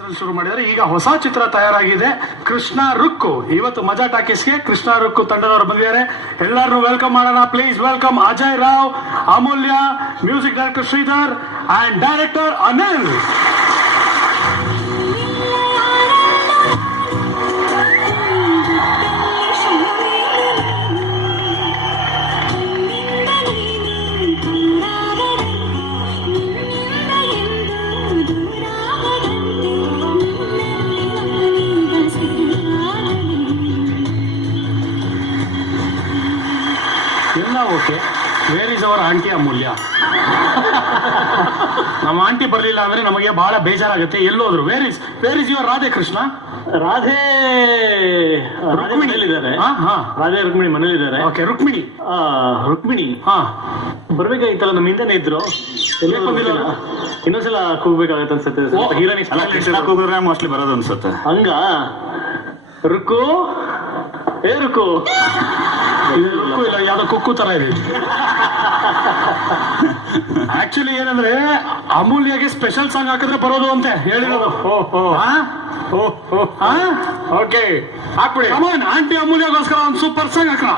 ಹೆಸರಲ್ಲಿ ಶುರು ಮಾಡಿದರೆ ಈಗ ಹೊಸ ಚಿತ್ರ ತಯಾರಾಗಿದೆ ಕೃಷ್ಣ ರುಕ್ಕು. ಇವತ್ತು ಮಜಾ ಟಾಕೀಸ್ಗೆ ಕೃಷ್ಣ ರುಕ್ಕು ತಂಡದವರು ಬಂದಿದ್ದಾರೆ. ಎಲ್ಲರನ್ನು ವೆಲ್ಕಮ್ ಮಾಡೋಣ. Please welcome Ajay Rao, Amulya, music director Sridhar and director Anil. ಎಲ್ಲ okay. Where is our aunty Amulya? ನಮ್ಮ ಆಂಟಿ ಬರಲಿಲ್ಲ ಅಂದ್ರೆ ನಮಗೆ ಬಹಳ ಬೇಜಾರಾಗುತ್ತೆ. ಎಲ್ಲೋದ್ರು? Where is your Radhe Krishna? Radhe ಮನೇಲಿದ್ದಾರೆ. ರಾಧೆ ರುಕ್ಮಿಣಿ ಮನೇಲಿದ್ದಾರೆ. ಓಕೆ, ರುಕ್ಮಿಣಿ. ರುಕ್ಮಿಣಿ ಹಾ, ಬರ್ಬೇಕಾಗಿತ್ತಲ್ಲ, ನಮ್ಮ ಹಿಂದೆನೆ ಇದ್ರು. ಎಲ್ಲಿ ಬಂದಿಲ್ಲ? ಇನ್ನೊಂದ್ಸಲ ಕೂಗ್ಬೇಕಾಗತ್ತೆ ಅನ್ಸುತ್ತೆ. ಸ್ವಲ್ಪ ಹೀರೋನಿ ಕೂಗಿದ್ರೆ ಮೋಸ್ಟ್ಲಿ ಬರೋದು ಅನ್ಸುತ್ತೆ. ಹಂಗ ರುಕ್ಕು, ಏ ರುಕ್ಕು. ರುಕ್ಕು ಇಲ್ಲ, ಯಾವ್ದೋ ಕುಕ್ಕು ತರ ಇದೆ. ಆಕ್ಚುಲಿ ಏನಂದ್ರೆ ಅಮೂಲ್ಯಗೆ ಸ್ಪೆಷಲ್ ಸಾಂಗ್ ಹಾಕಿದ್ರೆ ಬರೋದು ಅಂತೆ ಹೇಳಿರೋದು. ಓಕೆ, ಹಾಕ್ಬಿಡಿ. ಆಂಟಿ ಅಮೂಲ್ಯಗೋಸ್ಕರ ಒಂದು ಸೂಪರ್ ಸಾಂಗ್ ಹಾಕೋಣ.